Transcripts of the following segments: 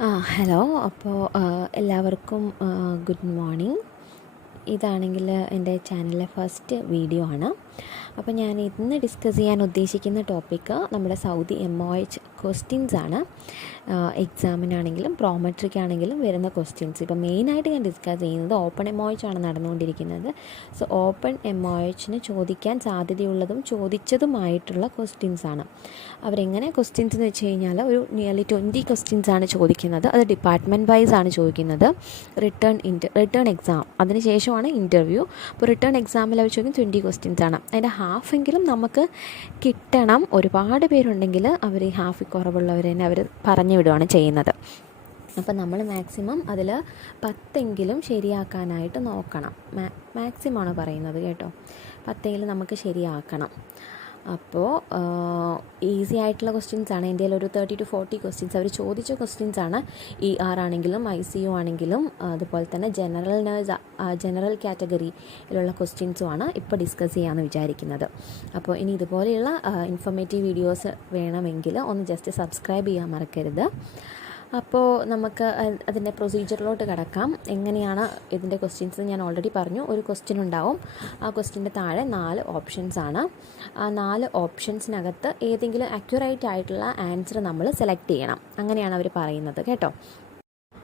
Hello. അപ്പോൾ എല്ലാവർക്കും good morning. ഇതാണെങ്കിൽ എൻ്റെ ചാനലിലെ ഫസ്റ്റ് വീഡിയോ ആണ്. അപ്പോൾ ഞാൻ ഇന്ന് ഡിസ്കസ് ചെയ്യാൻ ഉദ്ദേശിക്കുന്ന ടോപ്പിക്ക് നമ്മുടെ സൗദി MOH ക്വസ്റ്റ്യൻസ് ആണ്. എക്സാമിനാണെങ്കിലും പ്രോമെട്രിക് ആണെങ്കിലും വരുന്ന ക്വസ്റ്റ്യൻസ്. ഇപ്പോൾ മെയിനായിട്ട് ഞാൻ ഡിസ്കസ് ചെയ്യുന്നത് ഓപ്പൺ MOH ആണ് നടന്നുകൊണ്ടിരിക്കുന്നത്. സോ ഓപ്പൺ MOHന് ചോദിക്കാൻ സാധ്യതയുള്ളതും ചോദിച്ചതുമായിട്ടുള്ള ക്വസ്റ്റ്യൻസ് ആണ്. അവരെങ്ങനെ ക്വസ്റ്റ്യൻസ് എന്ന് വെച്ച് കഴിഞ്ഞാൽ ഒരു നിയർലി 20 ക്വസ്റ്റ്യൻസ് ആണ് ചോദിക്കുന്നത്. അത് ഡിപ്പാർട്ട്മെൻറ്റ് വൈസ് ആണ് ചോദിക്കുന്നത്. റിട്ടേൺ എക്സാം അതിനുശേഷമാണ് ഇൻ്റർവ്യൂ. അപ്പോൾ റിട്ടേൺ എക്സാമിൽ അവർ ചോദിക്കും 20 ക്വസ്റ്റ്യൻസ് ആണ്. അതിൻ്റെ ഹാഫെങ്കിലും നമുക്ക് കിട്ടണം. ഒരുപാട് പേരുണ്ടെങ്കിൽ അവർ ഹാഫിൽ കുറവുള്ളവർ തന്നെ അവർ പറഞ്ഞു വിടുകയാണ് ചെയ്യുന്നത്. അപ്പോൾ നമ്മൾ മാക്സിമം അതിൽ 10 ശരിയാക്കാനായിട്ട് നോക്കണം. മാക്സിമമാണ് പറയുന്നത് കേട്ടോ. 10 നമുക്ക് ശരിയാക്കണം. അപ്പോൾ ഈസി ആയിട്ടുള്ള ക്വസ്റ്റ്യൻസ് ആണ്. ഇന്ത്യയിൽ ഒരു 30 to 40 ക്വസ്റ്റ്യൻസ് അവർ ചോദിച്ച ക്വസ്റ്റ്യൻസ് ആണ്. ER ആണെങ്കിലും ICU ആണെങ്കിലും അതുപോലെ തന്നെ ജനറൽ കാറ്റഗറിയിലുള്ള ക്വസ്റ്റ്യൻസും ആണ് ഇപ്പോൾ ഡിസ്കസ് ചെയ്യാമെന്ന് വിചാരിക്കുന്നത്. അപ്പോൾ ഇനി ഇതുപോലെയുള്ള ഇൻഫോർമേറ്റീവ് വീഡിയോസ് വേണമെങ്കിൽ ഒന്ന് ജസ്റ്റ് സബ്സ്ക്രൈബ് ചെയ്യാൻ മറക്കരുത്. അപ്പോൾ നമുക്ക് അതിൻ്റെ പ്രൊസീജിയറിലോട്ട് കിടക്കാം. എങ്ങനെയാണ് ഇതിൻ്റെ ക്വസ്റ്റ്യൻസ് ഞാൻ ഓൾറെഡി പറഞ്ഞു. ഒരു ക്വസ്റ്റ്യൻ ഉണ്ടാവും. ആ ക്വസ്റ്റ്യൻ്റെ താഴെ 4 ഓപ്ഷൻസ് ആണ്. ആ 4 ഓപ്ഷൻസിനകത്ത് ഏതെങ്കിലും അക്യുറേറ്റ് ആയിട്ടുള്ള ആൻസർ നമ്മൾ സെലക്ട് ചെയ്യണം. അങ്ങനെയാണ് അവർ പറയുന്നത് കേട്ടോ.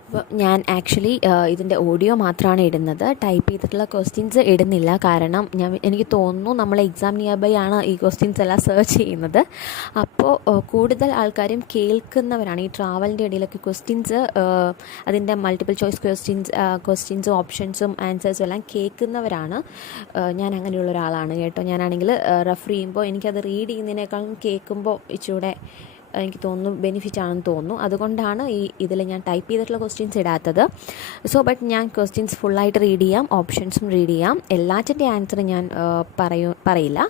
അപ്പോൾ ഞാൻ ആക്ച്വലി ഇതിൻ്റെ ഓഡിയോ മാത്രമാണ് ഇടുന്നത്. ടൈപ്പ് ചെയ്തിട്ടുള്ള ക്വസ്റ്റ്യൻസ് ഇടുന്നില്ല. കാരണം എനിക്ക് തോന്നുന്നു നമ്മൾ എക്സാം നിയർ ബൈ ആണ് ഈ ക്വസ്റ്റ്യൻസ് എല്ലാം സെർച്ച് ചെയ്യുന്നത്. അപ്പോൾ കൂടുതൽ ആൾക്കാരും കേൾക്കുന്നവരാണ്. ഈ ട്രാവലിൻ്റെ ഇടയിലൊക്കെ ക്വസ്റ്റ്യൻസ് അതിൻ്റെ മൾട്ടിപ്പിൾ ചോയ്സ് ക്വസ്റ്റ്യൻസും ഓപ്ഷൻസും ആൻസേഴ്സും എല്ലാം കേൾക്കുന്നവരാണ്. ഞാൻ അങ്ങനെയുള്ള ഒരാളാണ് കേട്ടോ. ഞാനാണെങ്കിൽ റെഫർ ചെയ്യുമ്പോൾ എനിക്കത് റീഡ് ചെയ്യുന്നതിനേക്കാളും കേൾക്കുമ്പോൾ ഇച്ചിരൂടെ എനിക്ക് തോന്നുന്നു ബെനിഫിറ്റ് ആണെന്ന് തോന്നുന്നു. അതുകൊണ്ടാണ് ഇതിൽ ഞാൻ ടൈപ്പ് ചെയ്തിട്ടുള്ള ക്വസ്റ്റ്യൻസ് ഇടാത്തത്. ബട്ട് ഞാൻ ക്വസ്റ്റ്യൻസ് ഫുള്ളായിട്ട് റീഡ് ചെയ്യാം, ഓപ്ഷൻസും റീഡ് ചെയ്യാം. എല്ലാറ്റിൻ്റെ ആൻസർ ഞാൻ പറയില്ല.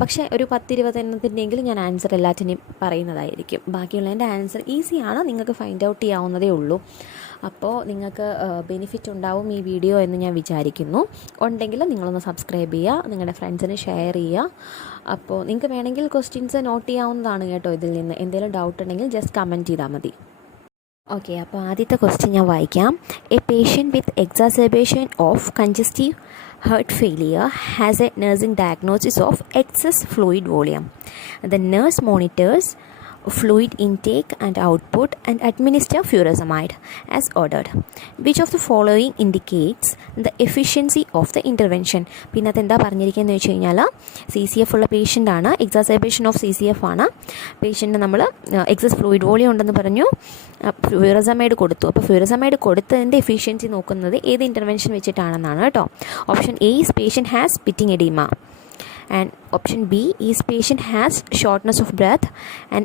പക്ഷേ ഒരു 10-20 എണ്ണത്തിൻ്റെയെങ്കിലും ഞാൻ ആൻസർ എല്ലാറ്റിനെയും പറയുന്നതായിരിക്കും. ബാക്കിയുള്ളതിൻ്റെ ആൻസർ ഈസിയാണ്, നിങ്ങൾക്ക് ഫൈൻഡ് ഔട്ട് ചെയ്യാവുന്നതേ ഉള്ളൂ. അപ്പോൾ നിങ്ങൾക്ക് ബെനിഫിറ്റ് ഉണ്ടാവും ഈ വീഡിയോ എന്ന് ഞാൻ വിചാരിക്കുന്നു. ഉണ്ടെങ്കിൽ നിങ്ങളൊന്ന് സബ്സ്ക്രൈബ് ചെയ്യുക, നിങ്ങളുടെ ഫ്രണ്ട്സിന് ഷെയർ ചെയ്യുക. അപ്പോൾ നിങ്ങൾക്ക് വേണമെങ്കിൽ ക്വസ്റ്റ്യൻസ് നോട്ട് ചെയ്യാവുന്നതാണ് കേട്ടോ. ഇതിൽ നിന്ന് എന്തെങ്കിലും ഡൗട്ട് ഉണ്ടെങ്കിൽ ജസ്റ്റ് കമൻറ്റ് ചെയ്താൽ മതി. ഓക്കെ, അപ്പോൾ ആദ്യത്തെ ക്വസ്റ്റ്യൻ ഞാൻ വായിക്കാം. A patient with exacerbation of congestive heart failure has a nursing diagnosis of excess fluid volume. The nurse monitors fluid intake and output and administer furosemide as ordered. Which of the following indicates the efficiency of the intervention? പിന്നെ അതെന്താ പറഞ്ഞിരിക്കുന്നത് വെച്ച് കഴിഞ്ഞാൽ CCF ഉള്ള patient ആണ്. Exacerbation of CCF ആണ്. Patient നമ്മൾ excess fluid volume ഉണ്ടെന്ന് പറഞ്ഞു, ഫ്യൂറസമൈഡ് കൊടുത്തു. അപ്പോൾ ഫ്യൂറസമൈഡ് കൊടുത്തതിൻ്റെ എഫിഷ്യൻസി നോക്കുന്നത് ഏത് ഇൻ്റർവെൻഷൻ വെച്ചിട്ടാണെന്നാണ് കേട്ടോ. Option A is patient has pitting edema. And option B is patient has shortness of breath. And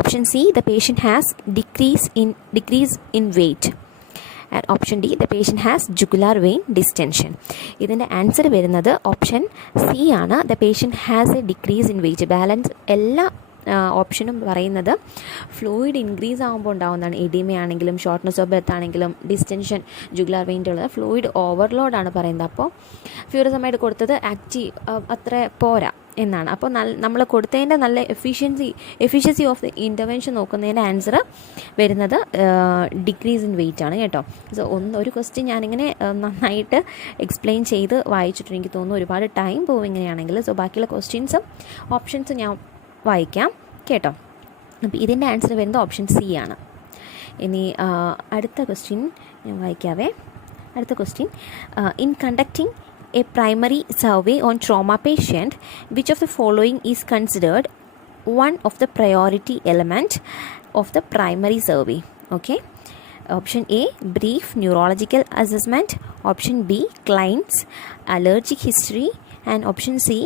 option C, the patient has decrease in weight. And option D, the patient has jugular vein distension. ഇതിൻ്റെ answer വരുന്നത് option C ആണ്. The patient has a decrease in weight. Balance എല്ലാ ഓപ്ഷനും പറയുന്നത് fluid increase ആകുമ്പോൾ ഉണ്ടാകുന്നതാണ്. എഡിമയാണെങ്കിലും shortness of breath ആണെങ്കിലും ഡിസ്റ്റൻഷൻ jugular വെയിൻ്റെ ഉള്ളത് ഫ്ലൂയിഡ് ഓവർലോഡാണ് പറയുന്നത്. അപ്പോൾ ഫ്യൂറസമൈഡ് കൊടുത്തത് അത്ര പോരാ എന്നാണ്. അപ്പോൾ നമ്മൾ കൊടുത്തതിൻ്റെ നല്ല എഫിഷ്യൻസി ഓഫ് ദി ഇൻ്റർവെൻഷൻ നോക്കുന്നതിൻ്റെ ആൻസർ വരുന്നത് ഡിക്രീസ് ഇൻ വെയിറ്റ് ആണ് കേട്ടോ. സോ ഒരു ക്വസ്റ്റ്യൻ ഞാനിങ്ങനെ നന്നായിട്ട് എക്സ്പ്ലെയിൻ ചെയ്ത് വായിച്ചിട്ട് എനിക്ക് തോന്നുന്നു ഒരുപാട് ടൈം പോകും ഇങ്ങനെയാണെങ്കിൽ. സോ ബാക്കിയുള്ള ക്വസ്റ്റ്യൻസും ഓപ്ഷൻസും ഞാൻ വായിക്കാം കേട്ടോ. അപ്പോൾ ഇതിൻ്റെ ആൻസർ വരുന്നത് ഓപ്ഷൻ C ആണ്. ഇനി അടുത്ത ക്വസ്റ്റ്യൻ ഞാൻ വായിക്കാവേ. അടുത്ത question, in conducting A primary survey on trauma patient which of the following is considered one of the priority element of the primary survey? Okay, option A, brief neurological assessment. Option B, client's allergic history. And option C,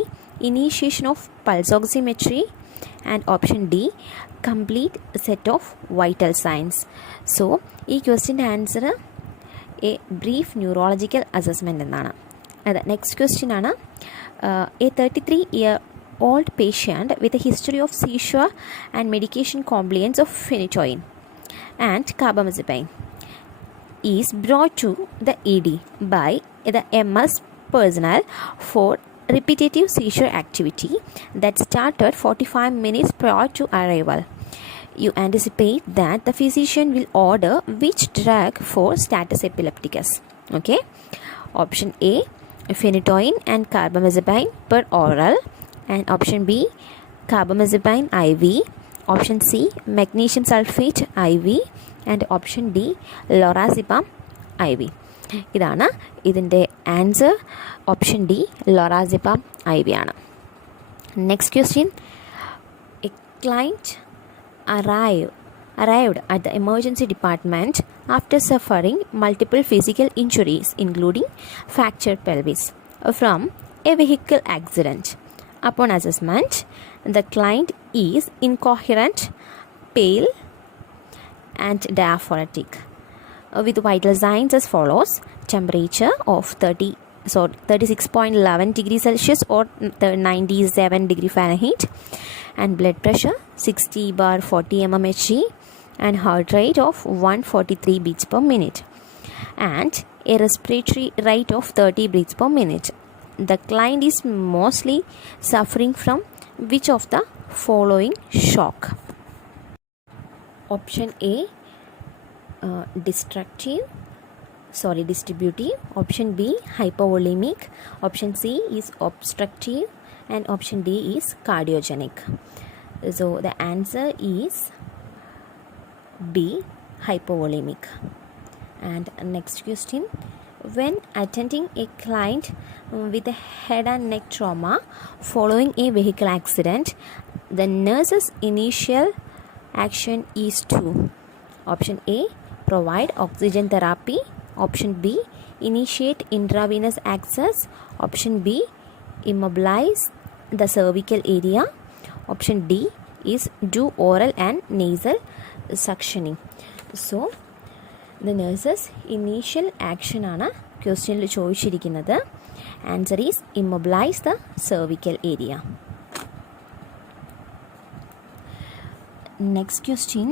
initiation of pulse oximetry. And option D, complete set of vital signs. So ഈ ക്വസ്റ്റ്യൻ്റെ answer a brief neurological assessment എന്നാണ്. അതെ, next question ആണ്. A 33-year-old patient with a history of seizure and medication compliance of phenytoin and carbamazepine is brought to the ED by the MS personnel for repetitive seizure activity that started 45 minutes prior to arrival. you anticipate that the physician will order which drug for status epilepticus. Okay. Option A, phenytoin and carbamazepine per oral, and option B, carbamazepine IV, option C, magnesium sulfate IV, and option D, lorazepam IV. ഇതാണ് ഇതിൻ്റെ answer. Option D lorazepam IV ആണ്. Next question. A client arrived at the emergency department after suffering multiple physical injuries including fractured pelvis from a vehicle accident. Upon assessment, the client is incoherent, pale and diaphoretic with vital signs as follows: temperature of 36.11 degrees Celsius or 97 degree Fahrenheit, and blood pressure 60/40 mmHg, and heart rate of 143 beats per minute, and a respiratory rate of 30 beats per minute. The client is mostly suffering from which of the following shock? Option A, distributive. Option B, hypovolemic. Option C is obstructive, and option D is cardiogenic. So the answer is B, hypovolemic. And next question. When attending a client with a head and neck trauma following a vehicle accident, the nurse's initial action is to: option A, provide oxygen therapy. Option B, initiate intravenous access. Option B, immobilize the cervical area. Option D is do oral and nasal suctioning. So the nurse's initial action ആണ് ക്വസ്റ്റ്യനിൽ ചോദിച്ചിരിക്കുന്നത്. Answer is immobilize the cervical area. Next question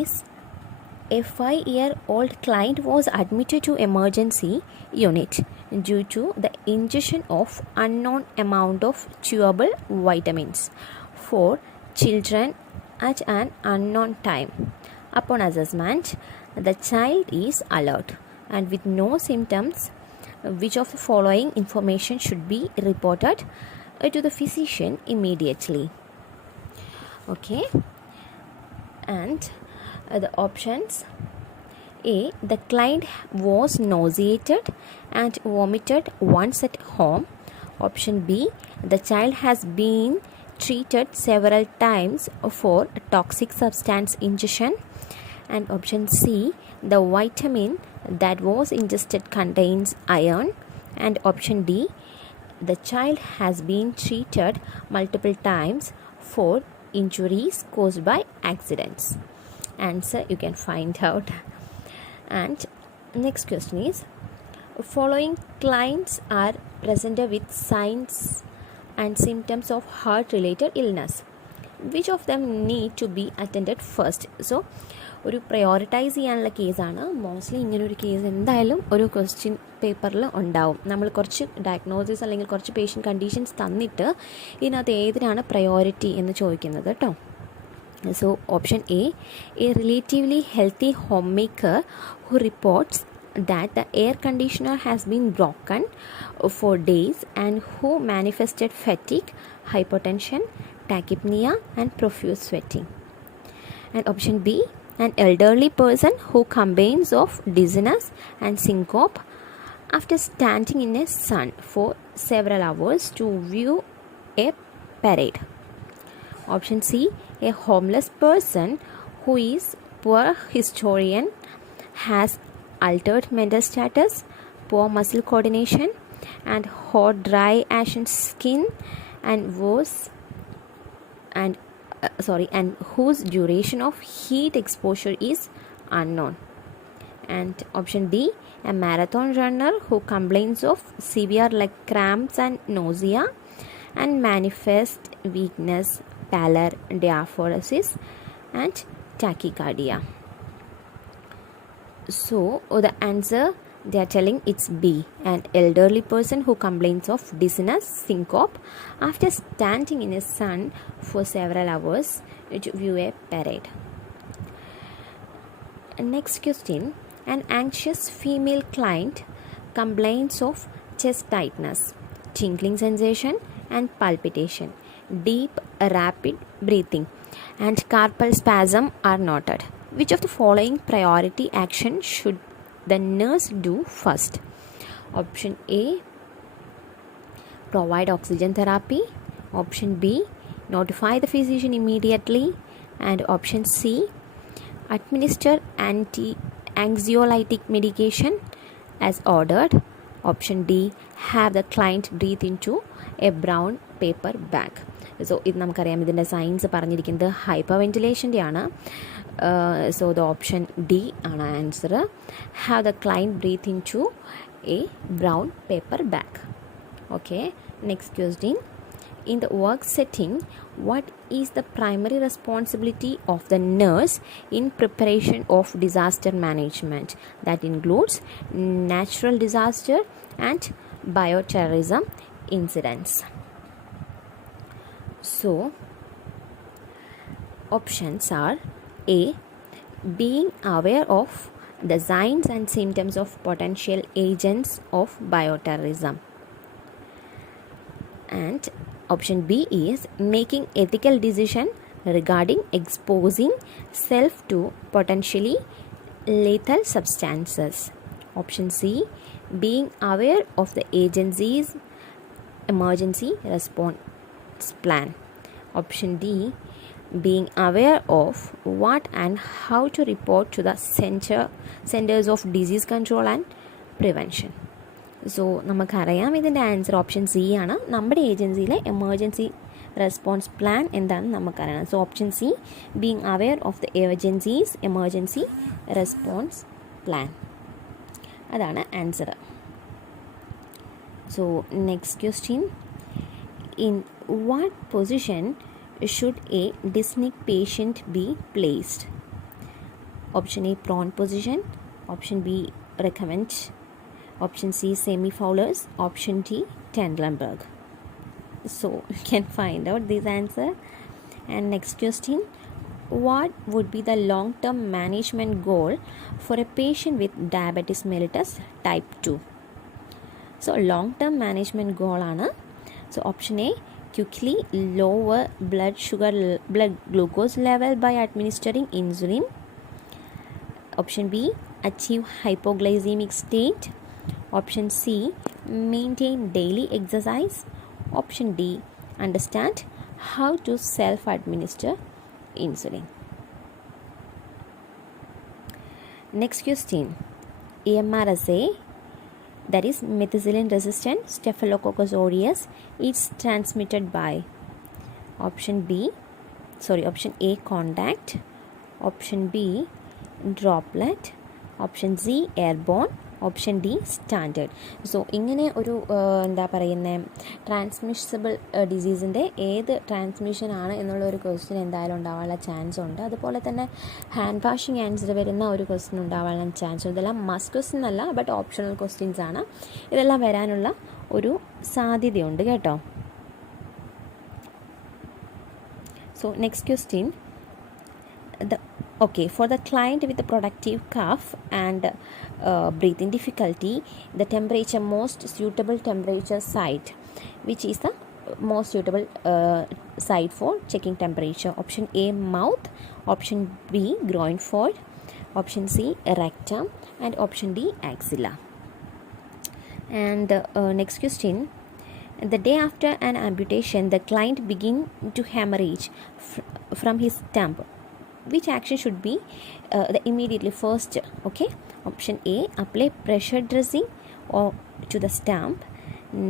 is: a 5-year-old client was admitted to emergency unit due to the ingestion of unknown amount of chewable vitamins for children at an unknown time. Upon assessment, the child is alert and with no symptoms. Which of the following information should be reported to the physician immediately? Okay. And the options: A, the client was nauseated and vomited once at home. Option B, the child has been treated several times for toxic substance ingestion. And option C, the vitamin that was ingested contains iron. And option D, the child has been treated multiple times for injuries caused by accidents. Answer you can find out. And next question is: following clients are presented with signs and symptoms of heart related illness. Which of them need to be attended first? So ഒരു prioritise ചെയ്യാനുള്ള കേസാണ്. Mostly ഇങ്ങനൊരു case എന്തായാലും ഒരു question പേപ്പറിൽ ഉണ്ടാവും. നമ്മൾ കുറച്ച് ഡയഗ്നോസിസ് അല്ലെങ്കിൽ കുറച്ച് പേഷ്യൻ്റ് കണ്ടീഷൻസ് തന്നിട്ട് ഇതിനകത്ത് ഏതിനാണ് പ്രയോറിറ്റി എന്ന് ചോദിക്കുന്നത് കേട്ടോ. So option A, a relatively healthy homemaker who reports that the air conditioner has been broken for days and who manifested fatigue, hypotension, tachypnea and profuse sweating. And option B, an elderly person who complains of dizziness and syncope after standing in a sun for several hours to view a parade. Option C, a homeless person who is poor historian, has altered mental status, poor muscle coordination and hot, dry, ashen skin and whose duration of heat exposure is unknown. And option D, a marathon runner who complains of severe leg cramps and nausea and manifest weakness, pallor, diaphoresis and tachycardia. So the answer They are telling it's B. An elderly person who complains of dizziness, syncope after standing in the sun for several hours to view a parade. Next question. An anxious female client complains of chest tightness, tingling sensation and palpitation, deep rapid breathing and carpal spasm are noted. Which of the following priority action should the nurse do first? Option A, provide oxygen therapy. Option B, notify the physician immediately. And option C, administer anxiolytic medication as ordered. Option D, have the client breathe into a brown paper bag. So ഇത് നമുക്കറിയാം, ഇതിൻ്റെ science പറഞ്ഞിരിക്കുന്നത് hyper വെൻറ്റിലേഷൻ്റെ ആണ്. So the option D ആണ് answer. Have the client breathe in to a brown paper bag. Okay, next question. In the work setting, what is the primary responsibility of the nurse in preparation of disaster management? That includes natural disaster and bioterrorism incidents. So, options are A, being aware of the signs and symptoms of potential agents of bioterrorism. And option B is making ethical decision regarding exposing self to potentially lethal substances. Option C, being aware of the agency's emergency response plan. Option D, being aware of what and how to report to the Centers of Disease Control and Prevention. So നമുക്കറിയാം ഇതിൻ്റെ answer option C ആണ്. നമ്മുടെ ഏജൻസിയിലെ emergency response plan എന്താണെന്ന് നമുക്കറിയണം. So option C, being aware of the agencies emergency response plan, അതാണ് answer. So next question. In what position should a dyspneic patient be placed? Option A, prone position. Option B, recommend. Option C, semi-Fowlers. Option D, Trendelenburg. So you can find out this answer. And next question. What would be the long-term management goal for a patient with diabetes mellitus type 2? So long-term management goal ആണ്. So option A, quickly lower blood glucose level by administering insulin. Option B, achieve hypoglycemic state. Option C, maintain daily exercise. Option D, understand how to self-administer insulin. Next question. MRSA, that is methicillin resistant Staphylococcus aureus, is transmitted by option A, contact. Option B, droplet. Option C, airborne. Option D, standard. So ഇങ്ങനെ ഒരു എന്താ പറയുന്നത്, ട്രാൻസ്മിഷബിൾ ഡിസീസിൻ്റെ ഏത് ട്രാൻസ്മിഷനാണ് എന്നുള്ള ഒരു question എന്തായാലും ഉണ്ടാവാനുള്ള chance ഉണ്ട്. അതുപോലെ തന്നെ ഹാൻഡ് വാഷിംഗ് ആൻസർ വരുന്ന ഒരു ക്വസ്റ്റ്യൻ ഉണ്ടാവാനുള്ള ചാൻസ് ഉണ്ട്. ഇതെല്ലാം മസ്റ്റ് ക്വസ്റ്റ്യൻ അല്ല, ബട്ട് ഓപ്ഷണൽ ക്വസ്റ്റ്യൻസ് ആണ്. ഇതെല്ലാം വരാനുള്ള ഒരു സാധ്യതയുണ്ട് കേട്ടോ. So next question. For the client with a productive cough and breathing difficulty, the most suitable temperature site, which is the most suitable site for checking temperature? Option A, mouth. Option B, groin fold. Option C, rectum. And option D, axilla. And next question. The day after an amputation, the client begin to hemorrhage from his stump. Which action should be the immediately first? Okay, option A, apply pressure dressing or to the stump.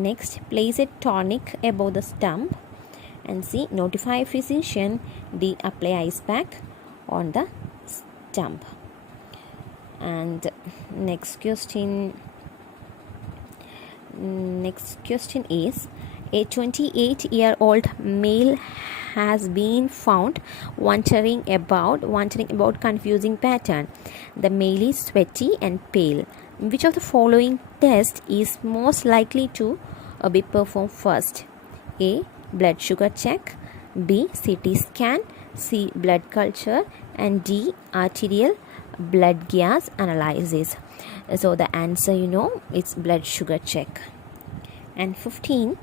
Next, place a tonic above the stump. And C, notify a physician. D, apply ice pack on the stump. And next question is, a 28-year-old male has been found wandering about confusing pattern. The male is sweaty and pale. Which of the following test is most likely to be performed first? A. Blood sugar check, B. CT scan, C. Blood culture, and D. Arterial blood gas analysis. So the answer, it's blood sugar check. And 15.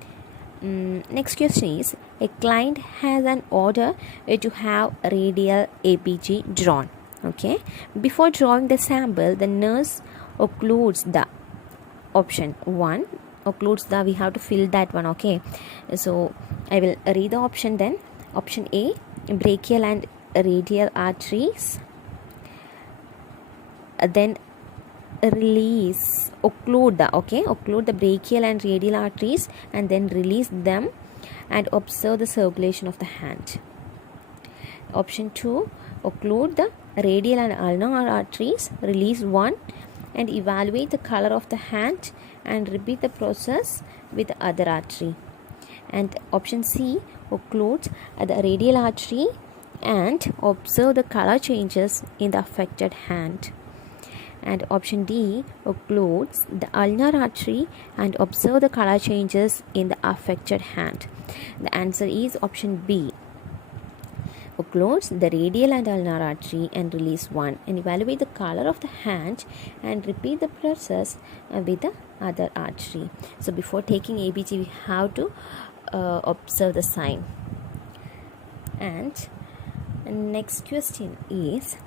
Next question is, a client has an order to have radial APG drawn. Okay. Before drawing the sample, the nurse occludes the option 1. Occludes the, we have to fill that one. Okay. So I will read the option then. Option A, brachial and radial arteries. Then occlude the brachial and radial arteries, and then release them and observe the circulation of the hand. Option 2, occlude the radial and ulnar arteries, release one and evaluate the color of the hand and repeat the process with the other artery. And option C, occludes the radial artery and observe the color changes in the affected hand. And option D, occludes the ulnar artery and observe the color changes in the affected hand. The answer is option B. Occludes the radial and ulnar artery and release one and evaluate the color of the hand and repeat the process with the other artery. So before taking ABG, we have to observe the sign. And next question is,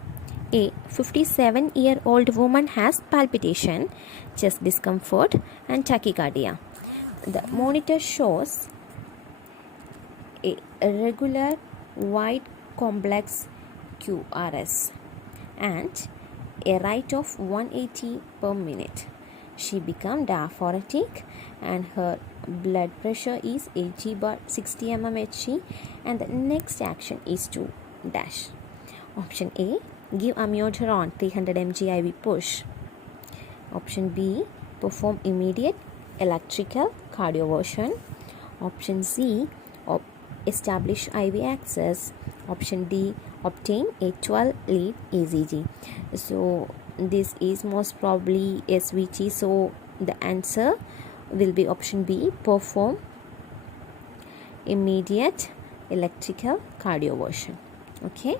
a 57-year-old woman has palpitation, chest discomfort and tachycardia. The monitor shows a regular white complex QRS and a rate of 180 per minute. She became diaphoretic and her blood pressure is 80/60 mmHg, and the next action is to dash. Option A, give amiodarone 300 mg IV push. Option B, perform immediate electrical cardioversion. Option C, establish IV access. Option D, obtain a 12-lead ECG. So this is most probably SVT. So the answer will be option B, perform immediate electrical cardioversion. Okay.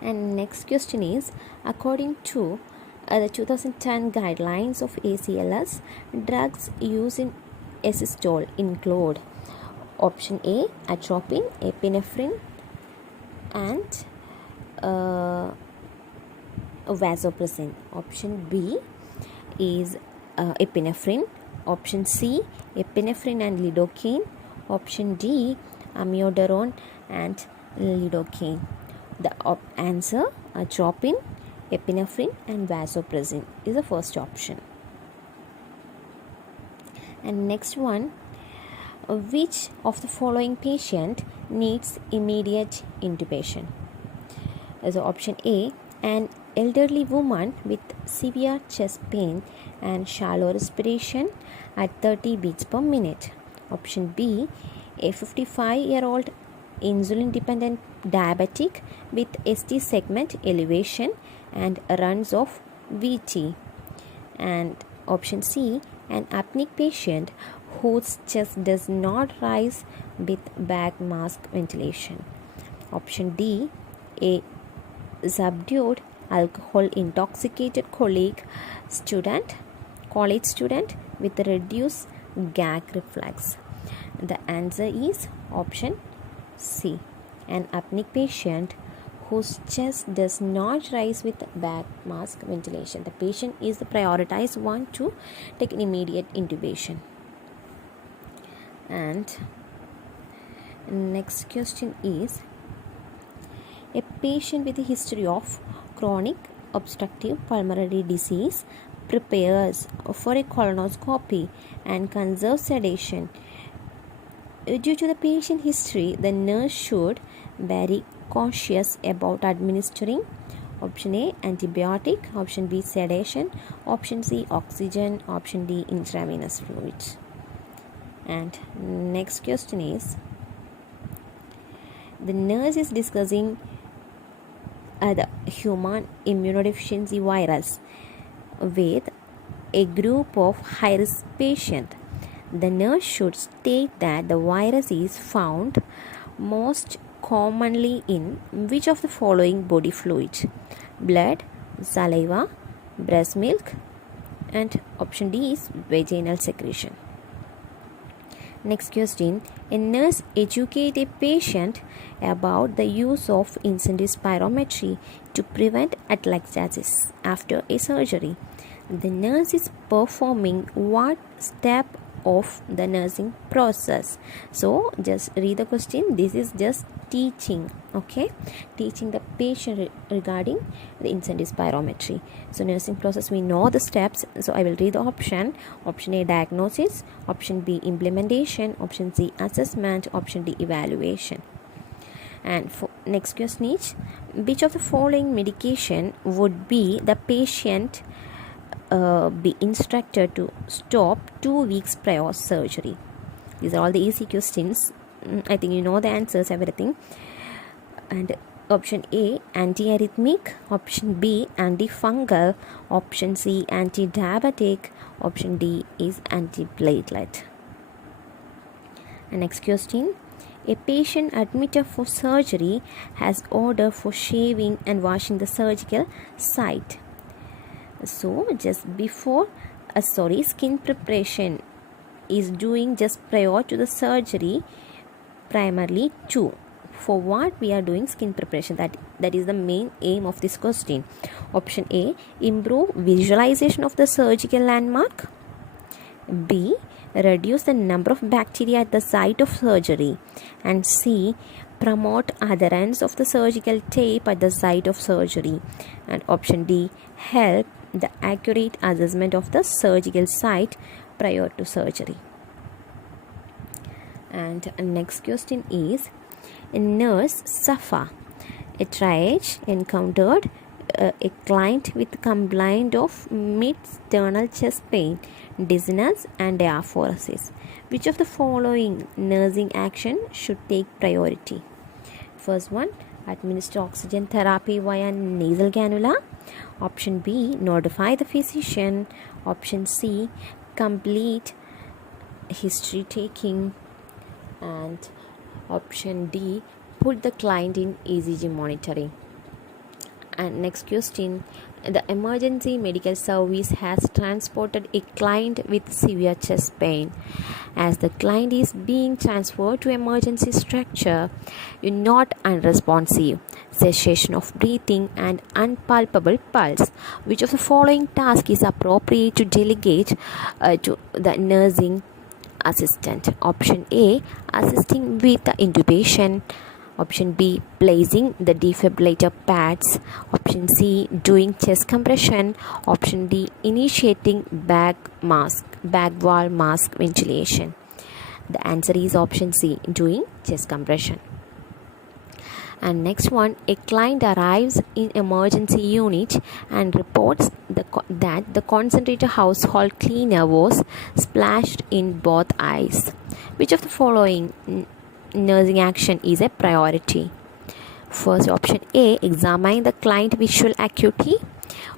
And next question is, according to the 2010 guidelines of ACLS, drugs used in asystole include option A, atropine, epinephrine and vasopressin. Option B is epinephrine. Option C, epinephrine and lidocaine. Option D, amiodarone and lidocaine. The answer, atropine, epinephrine and vasopressin is the first option. And next one, which of the following patient needs immediate intubation? So option A, an elderly woman with severe chest pain and shallow respiration at 30 beats per minute. Option B, a 55-year-old insulin-dependent diabetic with ST segment elevation and runs of VT. And option C, an apneic patient whose chest does not rise with back mask ventilation. Option D, a subdued alcohol intoxicated college student with reduced gag reflex. The answer is option C, an apneic patient whose chest does not rise with back mask ventilation. The patient is the prioritized one to take an immediate intubation. And next question is, a patient with a history of chronic obstructive pulmonary disease prepares for a colonoscopy and conserves sedation. Due to the patient history, the nurse should be very cautious about administering option A, antibiotic, option B, sedation, option C, oxygen, option D, intravenous fluids. And next question is, the nurse is discussing the human immunodeficiency virus with a group of high-risk patients. The nurse should state that the virus is found most commonly in which of the following body fluids: blood, saliva, breast milk, and option D is vaginal secretion. Next question. A nurse educates a patient about the use of incentive spirometry to prevent atelectasis after a surgery. The nurse is performing what step of the nursing process? So just read the question. This is just teaching, okay, teaching the patient regarding the incentive spirometry. So nursing process, we know the steps. So I will read the option A, diagnosis; option B, implementation; option C, assessment; option D, evaluation. And for next question is, which of the following medication would be the patient be instructed to stop 2 weeks prior surgery? These are all the easy questions. I think you know the answers, everything. And option A, antiarrhythmic; option B, antifungal; option C, anti-diabetic; option D is antiplatelet. And next question. A patient admitted for surgery has order for shaving and washing the surgical site. So just before skin preparation is doing just prior to the surgery, primarily to. For what we are doing skin preparation, that is the main aim of this question. Option A, improve visualization of the surgical landmark; B, reduce the number of bacteria at the site of surgery; and C, promote adherence of the surgical tape at the site of surgery; and option D, help the accurate assessment of the surgical site prior to surgery. And next question is, nurse Safa, a triage, encountered a client with complaint of mid-sternal chest pain, dizziness, and diaphoresis. Which of the following nursing action should take priority? First one, administer oxygen therapy via nasal cannula; option B, notify the physician; option C, complete history taking; and option D, put the client in ECG monitoring. And next question, the emergency medical service has transported a client with severe chest pain. As the client is being transferred to emergency structure, not unresponsive, cessation of breathing, and unpalpable pulse. Which of the following task is appropriate to delegate to the nursing assistant? Option A, assisting with the intubation; option B, placing the defibrillator pads; option C, doing chest compression; option D, initiating bag wall mask ventilation. The answer is option C, doing chest compression. And next one, a client arrives in emergency unit and reports that the concentrated household cleaner was splashed in both eyes. Which of the following nursing action is a priority? First, option A, examine the client visual acuity;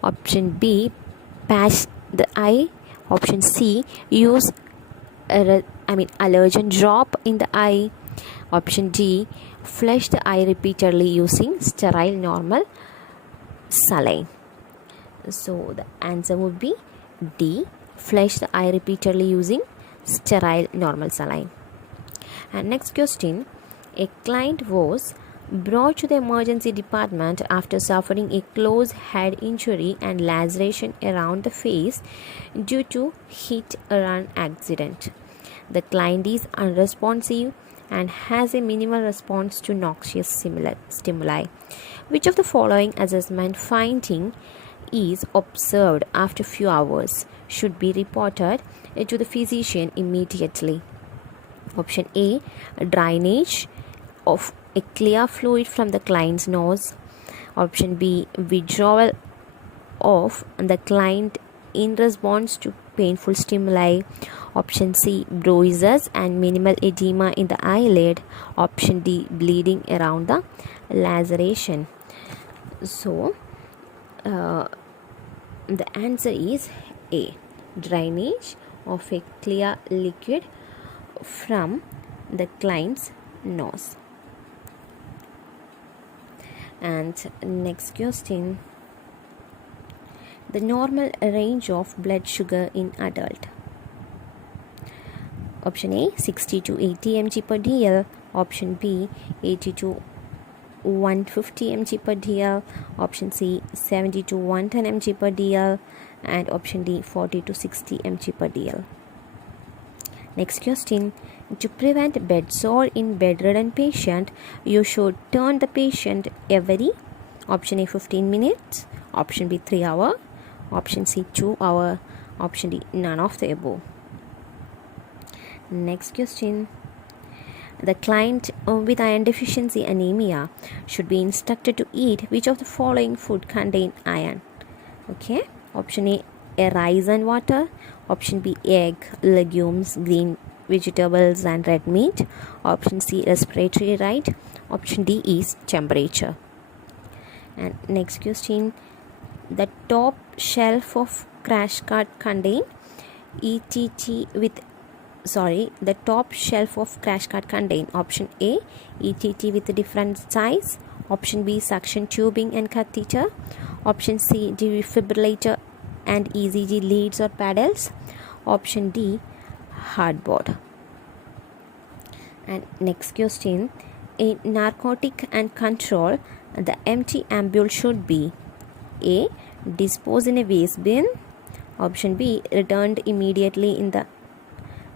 option B, patch the eye; option C, use allergen drop in the eye; option D, flush the eye repeatedly using sterile normal saline. So the answer would be D, flush the eye repeatedly using sterile normal saline. And next question, a client was brought to the emergency department after suffering a closed head injury and laceration around the face due to hit-and-run accident. The client is unresponsive and has a minimal response to noxious stimuli. Which of the following assessment finding is observed after few hours should be reported to the physician immediately? Option A, drainage of a clear fluid from the client's nose; option B, withdrawal of the client in response to painful stimuli; option C, bruises and minimal edema in the eyelid; option D, bleeding around the laceration. So the answer is A. Drainage of a clear liquid from the client's nose. And next question, the normal range of blood sugar in adult. Option A, 60 to 80 mg per dl. Option B, 80 to 150 mg per dl. Option C, 70 to 110 mg per dl. And option D, 40 to 60 mg per dl. Next question, to prevent bed sore in bedridden patient, you should turn the patient every. Option A, 15 minutes. Option B, 3 hours. Option C, 2 hours. Option D, none of the above. Next question, the client with iron deficiency anemia should be instructed to eat which of the following food contain iron? Okay, option A, rice and water. Option B, egg, legumes, green vegetables and red meat. Option C, respiratory rate. Option D is temperature. And next question, the top shelf of crash cart contain the top shelf of crash cart contain option A, ETT with different size. Option B, suction tubing and catheter. Option C, defibrillator and ECG leads or paddles. Option D, hardboard. And next question, in narcotic and control, the empty ampule should be A, disposed in a waste bin. Option B, returned immediately in the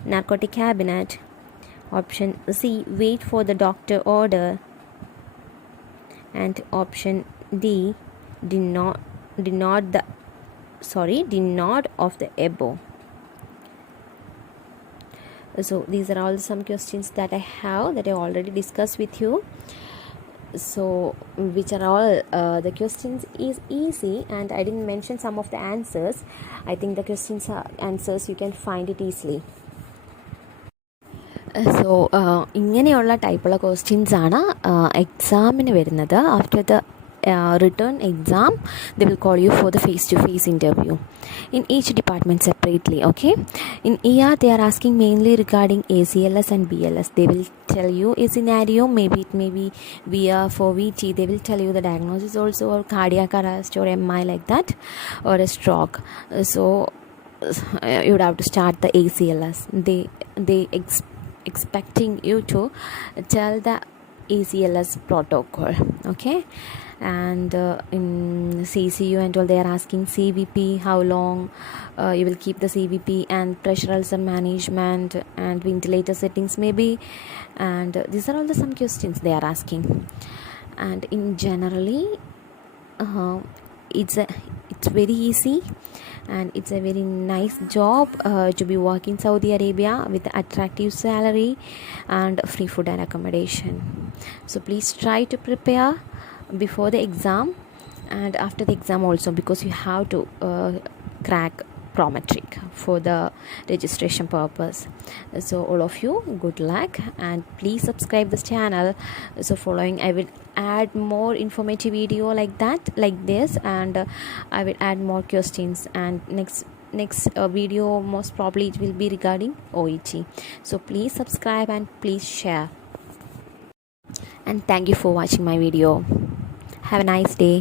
narcotic cabinet. Option C, wait for the doctor order. And option D, did not of the above. So these are all some questions that I have that I already discussed with you. So which are all the questions is easy, and I didn't mention some of the answers. I think the questions are answers you can find it easily. So ഇങ്ങനെയുള്ള ടൈപ്പുള്ള questions ആണ് എക്സാമിന് വരുന്നത്. After the return exam, they will call you for the face-to-face interview in each department separately. Okay, in ER they are asking mainly regarding ACLS and BLS. They will tell you a scenario, maybe it may be VR for VT. They will tell you the diagnosis also, or cardiac arrest or MI like that, or a stroke. So you would have to start the ACLS. They expecting you to tell the ACLS protocol. Okay, and in CCU and all, they are asking CVP, how long you will keep the CVP, and pressure ulcer management and ventilator settings maybe, and these are all the some questions they are asking. And in generally it's very easy, and it's a very nice job to be working in Saudi Arabia with attractive salary and free food and accommodation. So please try to prepare before the exam and after the exam also, because you have to crack prometric for the registration purpose. So all of you, good luck, and please subscribe this channel. So following, I will add more informative video like this, and I will add more questions, and next video most probably it will be regarding OET. So please subscribe and please share, and thank you for watching my video. Have a nice day.